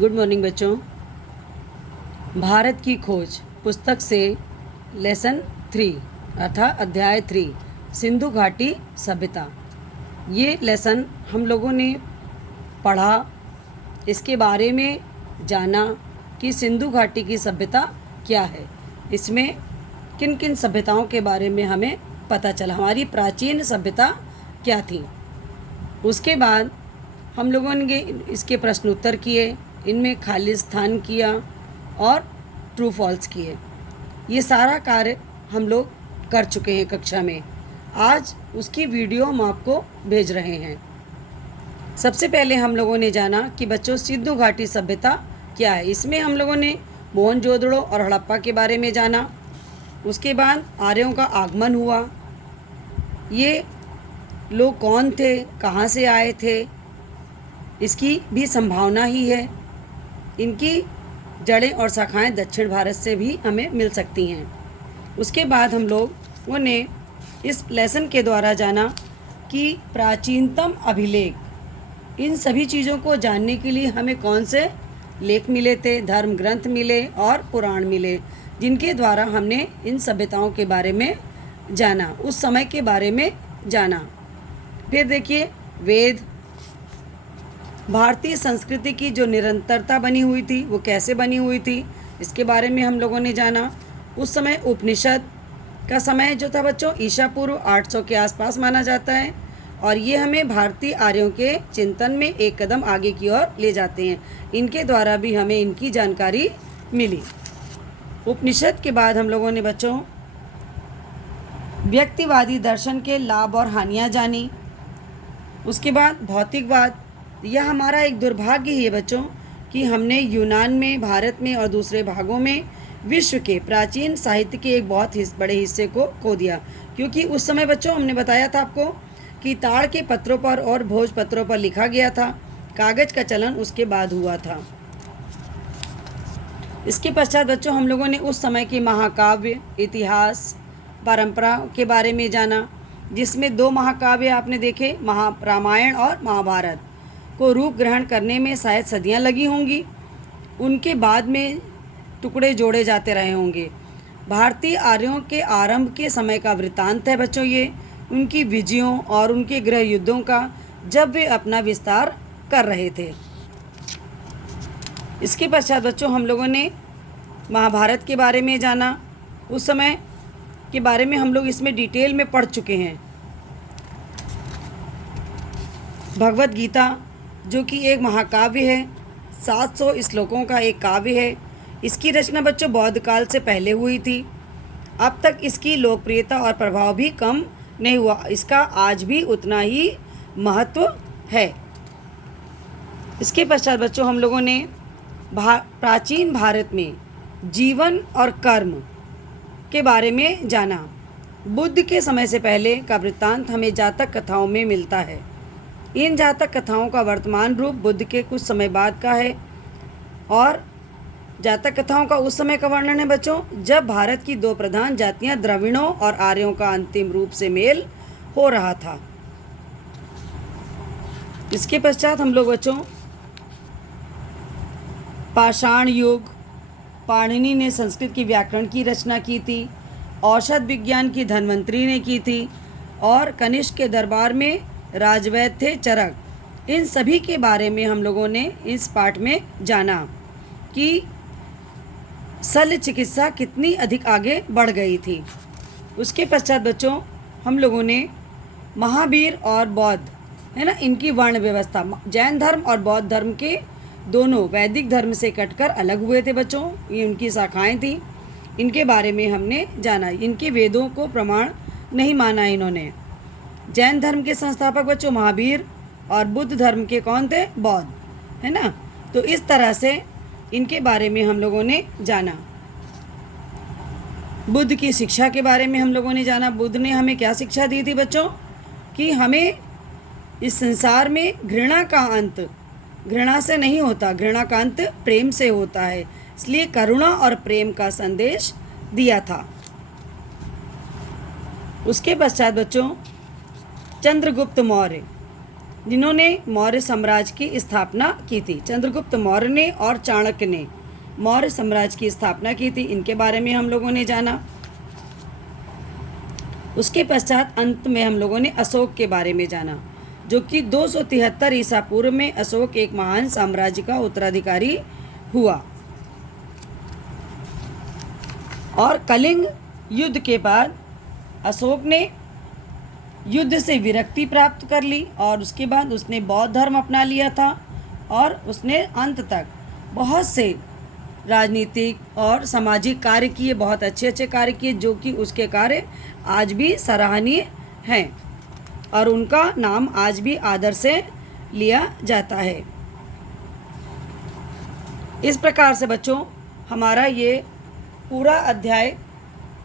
Good morning बच्चों। भारत की खोज पुस्तक से लेसन 3 अर्थात अध्याय 3 सिंधु घाटी सभ्यता। ये लेसन हम लोगों ने पढ़ा, इसके बारे में जाना कि सिंधु घाटी की सभ्यता क्या है, इसमें किन किन सभ्यताओं के बारे में हमें पता चला, हमारी प्राचीन सभ्यता क्या थी। उसके बाद हम लोगों ने इसके प्रश्न उत्तर किए, इनमें खालिस्तान किया और ट्रू फॉल्स किए। ये सारा कार्य हम लोग कर चुके हैं कक्षा में। आज उसकी वीडियो हम आपको भेज रहे हैं। सबसे पहले हम लोगों ने जाना कि बच्चों सिंधु घाटी सभ्यता क्या है। इसमें हम लोगों ने मोहनजोदड़ो और हड़प्पा के बारे में जाना। उसके बाद आर्यों का आगमन हुआ, ये लोग कौन थे, कहाँ से आए थे, इसकी भी संभावना ही है। इनकी जड़ें और शाखाएं दक्षिण भारत से भी हमें मिल सकती हैं। उसके बाद हम लोगों ने इस लेसन के द्वारा जाना कि प्राचीनतम अभिलेख, इन सभी चीज़ों को जानने के लिए हमें कौन से लेख मिले थे, धर्म ग्रंथ मिले और पुराण मिले, जिनके द्वारा हमने इन सभ्यताओं के बारे में जाना, उस समय के बारे में जाना। फिर देखिए वेद, भारतीय संस्कृति की जो निरंतरता बनी हुई थी वो कैसे बनी हुई थी, इसके बारे में हम लोगों ने जाना। उस समय उपनिषद का समय जो था बच्चों ईसा पूर्व 800 के आसपास माना जाता है, और ये हमें भारतीय आर्यों के चिंतन में एक कदम आगे की ओर ले जाते हैं। इनके द्वारा भी हमें इनकी जानकारी मिली। उपनिषद के बाद हम लोगों ने बच्चों व्यक्तिवादी दर्शन के लाभ और हानियाँ जानी। उसके बाद भौतिकवाद, यह हमारा एक दुर्भाग्य ही है बच्चों कि हमने यूनान में, भारत में और दूसरे भागों में विश्व के प्राचीन साहित्य के एक बहुत बड़े हिस्से को खो दिया, क्योंकि उस समय बच्चों हमने बताया था आपको कि ताड़ के पत्रों पर और भोजपत्रों पर लिखा गया था। कागज का चलन उसके बाद हुआ था। इसके पश्चात बच्चों हम लोगों ने उस समय के महाकाव्य, इतिहास, परंपरा के बारे में जाना, जिसमें 2 महाकाव्य आपने देखे, रामायण और महाभारत को रूप ग्रहण करने में शायद सदियां लगी होंगी। उनके बाद में टुकड़े जोड़े जाते रहे होंगे। भारतीय आर्यों के आरंभ के समय का वृत्तांत है बच्चों ये, उनकी विजयों और उनके गृह युद्धों का, जब वे अपना विस्तार कर रहे थे। इसके पश्चात बच्चों हम लोगों ने महाभारत के बारे में जाना। उस समय के बारे में हम लोग इसमें डिटेल में पढ़ चुके हैं। भगवत गीता जो कि एक महाकाव्य है, 700 श्लोकों का एक काव्य है। इसकी रचना बच्चों बौद्ध काल से पहले हुई थी। अब तक इसकी लोकप्रियता और प्रभाव भी कम नहीं हुआ, इसका आज भी उतना ही महत्व है। इसके पश्चात बच्चों हम लोगों ने प्राचीन भारत में जीवन और कर्म के बारे में जाना। बुद्ध के समय से पहले का वृत्तांत हमें जातक कथाओं में मिलता है। इन जातक कथाओं का वर्तमान रूप बुद्ध के कुछ समय बाद का है, और जातक कथाओं का उस समय का वर्णन है बच्चों जब भारत की 2 प्रधान जातियां द्रविड़ों और आर्यों का अंतिम रूप से मेल हो रहा था। इसके पश्चात हम लोग बच्चों पाषाण युग, पाणिनि ने संस्कृत की व्याकरण की रचना की थी, औषध विज्ञान की धन्वंतरी ने की थी, और कनिष्क के दरबार में राजवैद्य थे चरक। इन सभी के बारे में हम लोगों ने इस पाठ में जाना कि शल्य चिकित्सा कितनी अधिक आगे बढ़ गई थी। उसके पश्चात बच्चों हम लोगों ने महावीर और बौद्ध, है ना, इनकी वर्ण व्यवस्था, जैन धर्म और बौद्ध धर्म के दोनों वैदिक धर्म से कटकर अलग हुए थे बच्चों, ये उनकी शाखाएं थी। इनके बारे में हमने जाना। इनके वेदों को प्रमाण नहीं माना इन्होंने। जैन धर्म के संस्थापक बच्चों महावीर और बुद्ध धर्म के कौन थे, बौद्ध, है ना। तो इस तरह से इनके बारे में हम लोगों ने जाना। बुद्ध की शिक्षा के बारे में हम लोगों ने जाना। बुद्ध ने हमें क्या शिक्षा दी थी बच्चों कि हमें इस संसार में घृणा का अंत घृणा से नहीं होता, घृणा का अंत प्रेम से होता है, इसलिए करुणा और प्रेम का संदेश दिया था। उसके पश्चात बच्चों चंद्रगुप्त मौर्य, जिन्होंने मौर्य साम्राज्य की स्थापना की थी। चंद्रगुप्त मौर्य ने और चाणक्य ने मौर्य साम्राज्य की स्थापना की थी, इनके बारे में हम लोगों ने जाना। उसके पश्चात अंत में हम लोगों ने अशोक के बारे में जाना, जो कि 273 ईसा पूर्व में अशोक एक महान साम्राज्य का उत्तराधिकारी हुआ। और कलिंग युद्ध के बाद अशोक ने युद्ध से विरक्ति प्राप्त कर ली और उसके बाद उसने बौद्ध धर्म अपना लिया था और उसने अंत तक बहुत से राजनीतिक और सामाजिक कार्य किए, बहुत अच्छे अच्छे कार्य किए, जो कि उसके कार्य आज भी सराहनीय हैं और उनका नाम आज भी आदर से लिया जाता है। इस प्रकार से बच्चों हमारा ये पूरा अध्याय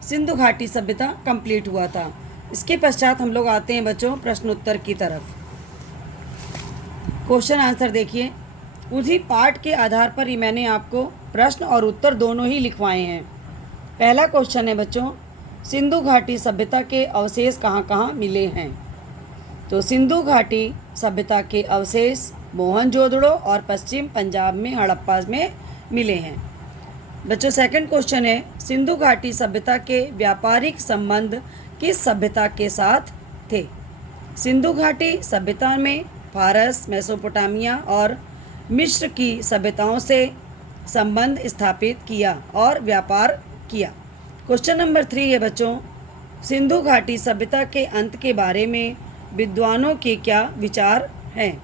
सिंधु घाटी सभ्यता कंप्लीट हुआ था। इसके पश्चात हम लोग आते हैं बच्चों प्रश्नोत्तर की तरफ। क्वेश्चन आंसर देखिए। उसी पाठ के आधार पर ही मैंने आपको प्रश्न और उत्तर दोनों ही लिखवाए हैं। पहला क्वेश्चन है बच्चों, सिंधु घाटी सभ्यता के अवशेष कहाँ कहाँ मिले हैं? तो सिंधु घाटी सभ्यता के अवशेष मोहनजोदड़ो और पश्चिम पंजाब में हड़प्पा में मिले हैं। बच्चों सेकंड क्वेश्चन है, सिंधु घाटी सभ्यता के व्यापारिक संबंध किस सभ्यता के साथ थे? सिंधु घाटी सभ्यता में फारस, मेसोपोटामिया और मिस्र की सभ्यताओं से संबंध स्थापित किया और व्यापार किया। क्वेश्चन नंबर 3 है बच्चों, सिंधु घाटी सभ्यता के अंत के बारे में विद्वानों के क्या विचार हैं?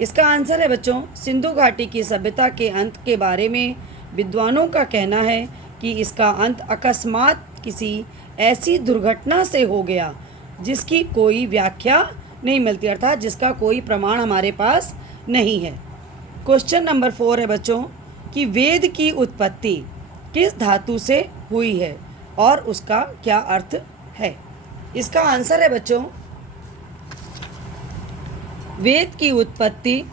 इसका आंसर है बच्चों, सिंधु घाटी की सभ्यता के अंत के बारे में विद्वानों का कहना है कि इसका अंत अकस्मात किसी ऐसी दुर्घटना से हो गया जिसकी कोई व्याख्या नहीं मिलती, अर्थात जिसका कोई प्रमाण हमारे पास नहीं है। क्वेश्चन नंबर 4 है बच्चों कि वेद की उत्पत्ति किस धातु से हुई है और उसका क्या अर्थ है? इसका आंसर है बच्चों, वेद की उत्पत्ति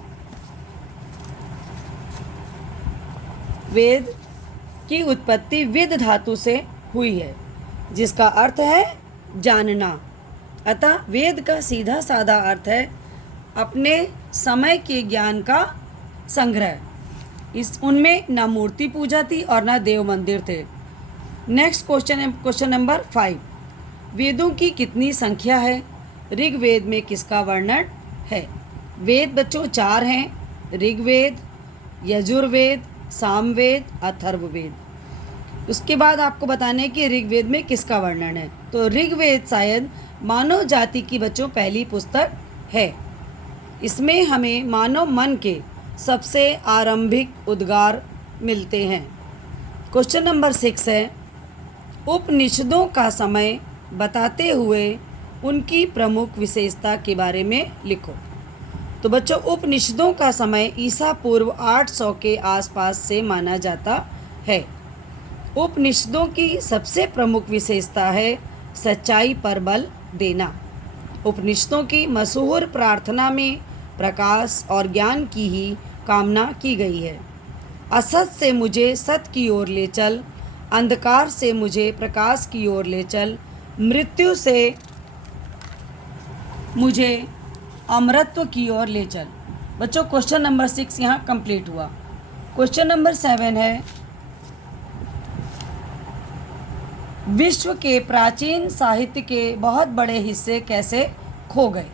विद धातु से हुई है, जिसका अर्थ है जानना। अतः वेद का सीधा साधा अर्थ है अपने समय के ज्ञान का संग्रह। उनमें न मूर्ति पूजा थी और न देव मंदिर थे। नेक्स्ट क्वेश्चन है क्वेश्चन नंबर 5, वेदों की कितनी संख्या है? ऋग्वेद में किसका वर्णन है? वेद बच्चों 4 हैं, ऋग्वेद, यजुर्वेद, सामवेद, अथर्ववेद। उसके बाद आपको बताने कि ऋग्वेद में किसका वर्णन है। तो ऋग्वेद शायद मानव जाति की बच्चों पहली पुस्तक है। इसमें हमें मानव मन के सबसे आरंभिक उद्गार मिलते हैं। क्वेश्चन नंबर 6 है, उपनिषदों का समय बताते हुए उनकी प्रमुख विशेषता के बारे में लिखो। तो बच्चों उपनिषदों का समय ईसा पूर्व 800 के आसपास से माना जाता है। उपनिषदों की सबसे प्रमुख विशेषता है सच्चाई पर बल देना। उपनिषदों की मशहूर प्रार्थना में प्रकाश और ज्ञान की ही कामना की गई है। असत से मुझे सत की ओर ले चल, अंधकार से मुझे प्रकाश की ओर ले चल, मृत्यु से मुझे अमरत्व की ओर ले चल। बच्चों क्वेश्चन नंबर 6 यहाँ कंप्लीट हुआ। क्वेश्चन नंबर 7 है, विश्व के प्राचीन साहित्य के बहुत बड़े हिस्से कैसे खो गए?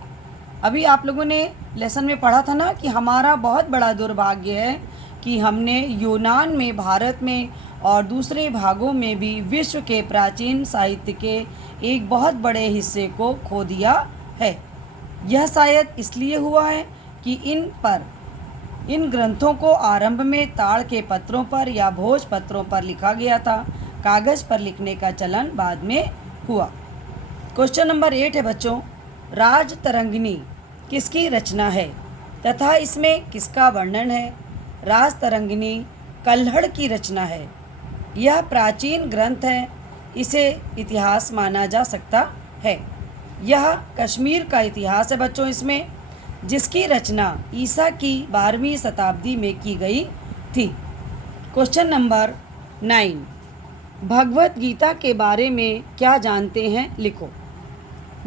अभी आप लोगों ने लेसन में पढ़ा था ना कि हमारा बहुत बड़ा दुर्भाग्य है कि हमने यूनान में, भारत में और दूसरे भागों में भी विश्व के प्राचीन साहित्य के एक बहुत बड़े हिस्से को खो दिया है। यह शायद इसलिए हुआ है कि इन ग्रंथों को आरंभ में ताड़ के पत्रों पर या भोज पत्रों पर लिखा गया था। कागज़ पर लिखने का चलन बाद में हुआ। क्वेश्चन नंबर 8 है बच्चों, राजतरंगिणी किसकी रचना है तथा इसमें किसका वर्णन है? राजतरंगिणी कल्हड़ की रचना है। यह प्राचीन ग्रंथ है, इसे इतिहास माना जा सकता है। यह कश्मीर का इतिहास है बच्चों इसमें, जिसकी रचना ईसा की 12वीं शताब्दी में की गई थी। क्वेश्चन नंबर 9, भगवत गीता के बारे में क्या जानते हैं? लिखो।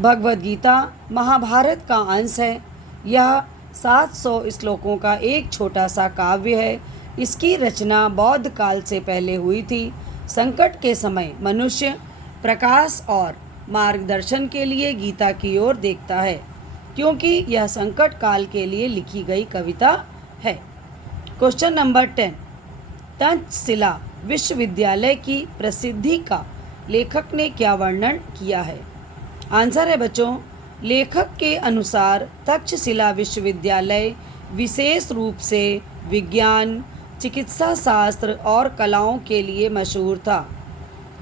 भगवत गीता महाभारत का अंश है। यह 700 श्लोकों का एक छोटा सा काव्य है। इसकी रचना बौद्ध काल से पहले हुई थी। संकट के समय मनुष्य प्रकाश और मार्गदर्शन के लिए गीता की ओर देखता है, क्योंकि यह संकट काल के लिए लिखी गई कविता है। क्वेश्चन नंबर 10, तक्षशिला विश्वविद्यालय की प्रसिद्धि का लेखक ने क्या वर्णन किया है? आंसर है बच्चों, लेखक के अनुसार तक्षशिला विश्वविद्यालय विशेष रूप से विज्ञान, चिकित्सा शास्त्र और कलाओं के लिए मशहूर था।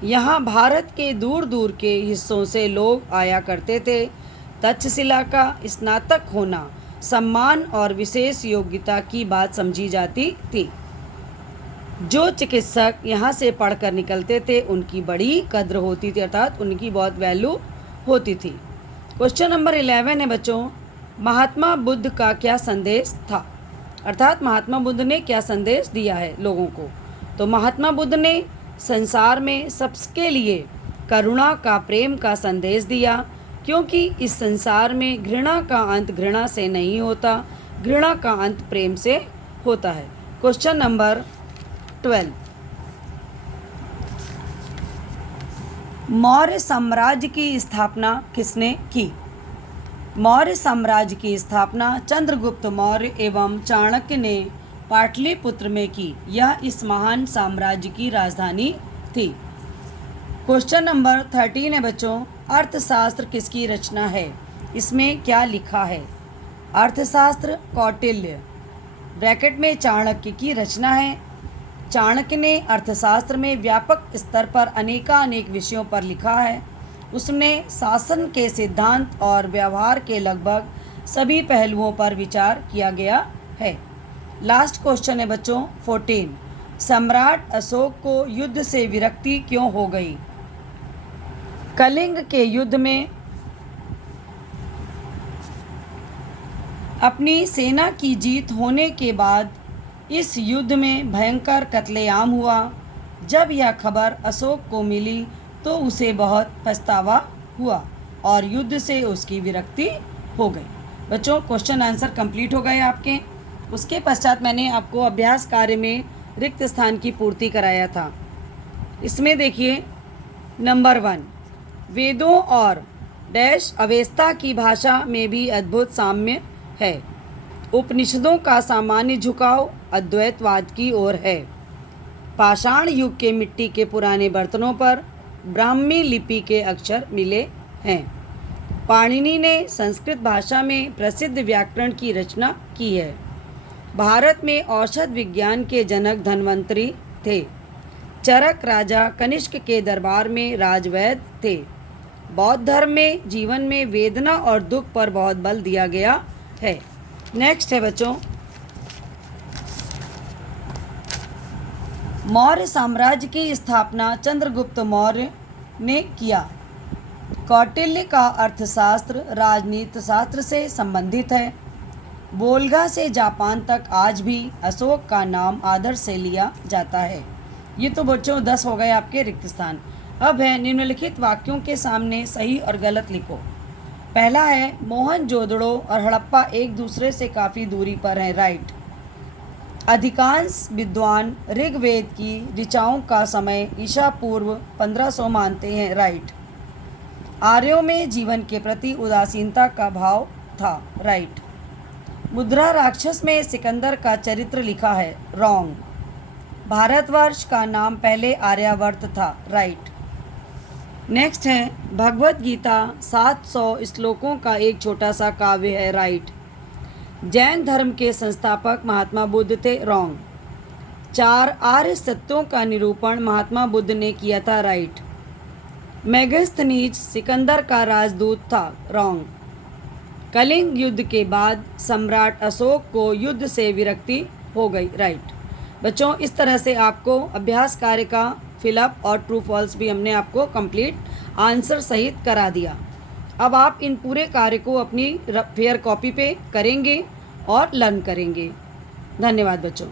यहाँ भारत के दूर दूर के हिस्सों से लोग आया करते थे। तक्षशिला का स्नातक होना सम्मान और विशेष योग्यता की बात समझी जाती थी। जो चिकित्सक यहाँ से पढ़कर निकलते थे उनकी बड़ी कद्र होती थी, अर्थात उनकी बहुत वैल्यू होती थी। क्वेश्चन नंबर 11 है बच्चों, महात्मा बुद्ध का क्या संदेश था? अर्थात महात्मा बुद्ध ने क्या संदेश दिया है लोगों को? तो महात्मा बुद्ध ने संसार में सबके लिए करुणा का, प्रेम का संदेश दिया, क्योंकि इस संसार में घृणा का अंत घृणा से नहीं होता, घृणा का अंत प्रेम से होता है। क्वेश्चन नंबर 12, मौर्य साम्राज्य की स्थापना किसने की? मौर्य साम्राज्य की स्थापना चंद्रगुप्त मौर्य एवं चाणक्य ने पाटलिपुत्र में की। यह इस महान साम्राज्य की राजधानी थी। क्वेश्चन नंबर 13 है बच्चों, अर्थशास्त्र किसकी रचना है? इसमें क्या लिखा है? अर्थशास्त्र कौटिल्य ब्रैकेट में चाणक्य की रचना है। चाणक्य ने अर्थशास्त्र में व्यापक स्तर पर अनेकानेक विषयों पर लिखा है। उसने शासन के सिद्धांत और व्यवहार के लगभग सभी पहलुओं पर विचार किया गया है। लास्ट क्वेश्चन है बच्चों 14, सम्राट अशोक को युद्ध से विरक्ति क्यों हो गई? कलिंग के युद्ध में अपनी सेना की जीत होने के बाद इस युद्ध में भयंकर कत्लेआम हुआ। जब यह खबर अशोक को मिली तो उसे बहुत पछतावा हुआ और युद्ध से उसकी विरक्ति हो गई। बच्चों क्वेश्चन आंसर कंप्लीट हो गए आपके। उसके पश्चात मैंने आपको अभ्यास कार्य में रिक्त स्थान की पूर्ति कराया था। इसमें देखिए नंबर 1, वेदों और डैश अवेस्ता की भाषा में भी अद्भुत साम्य है। उपनिषदों का सामान्य झुकाव अद्वैतवाद की ओर है। पाषाण युग के मिट्टी के पुराने बर्तनों पर ब्राह्मी लिपि के अक्षर मिले हैं। पाणिनि ने संस्कृत भाषा में प्रसिद्ध व्याकरण की रचना की है। भारत में औषध विज्ञान के जनक धन्वंतरि थे। चरक राजा कनिष्क के दरबार में राजवैद्य थे। बौद्ध धर्म में जीवन में वेदना और दुख पर बहुत बल दिया गया है। नेक्स्ट है बच्चों, मौर्य साम्राज्य की स्थापना चंद्रगुप्त मौर्य ने किया। कौटिल्य का अर्थशास्त्र राजनीति शास्त्र से संबंधित है। वोल्गा से जापान तक आज भी अशोक का नाम आदर से लिया जाता है। ये तो बच्चों 10 हो गए आपके रिक्त स्थान। अब है निम्नलिखित वाक्यों के सामने सही और गलत लिखो। पहला है मोहनजोदड़ो और हड़प्पा एक दूसरे से काफ़ी दूरी पर हैं, राइट। अधिकांश विद्वान ऋग्वेद की ऋचाओं का समय ईसा पूर्व 1500 मानते हैं, राइट। आर्यों में जीवन के प्रति उदासीनता का भाव था, राइट। मुद्रा राक्षस में सिकंदर का चरित्र लिखा है, रॉन्ग। भारतवर्ष का नाम पहले आर्यावर्त था, राइट। नेक्स्ट है भगवत गीता 700 श्लोकों का एक छोटा सा काव्य है, राइट। जैन धर्म के संस्थापक महात्मा बुद्ध थे, रॉन्ग। 4 आर्य सत्यों का निरूपण महात्मा बुद्ध ने किया था, राइट। मेगस्थनीज सिकंदर का राजदूत था, रॉन्ग। कलिंग युद्ध के बाद सम्राट अशोक को युद्ध से विरक्ति हो गई, राइट। बच्चों इस तरह से आपको अभ्यास कार्य का फिलअप और ट्रू फॉल्स भी हमने आपको कंप्लीट आंसर सहित करा दिया। अब आप इन पूरे कार्य को अपनी फेयर कॉपी पे करेंगे और लर्न करेंगे। धन्यवाद बच्चों।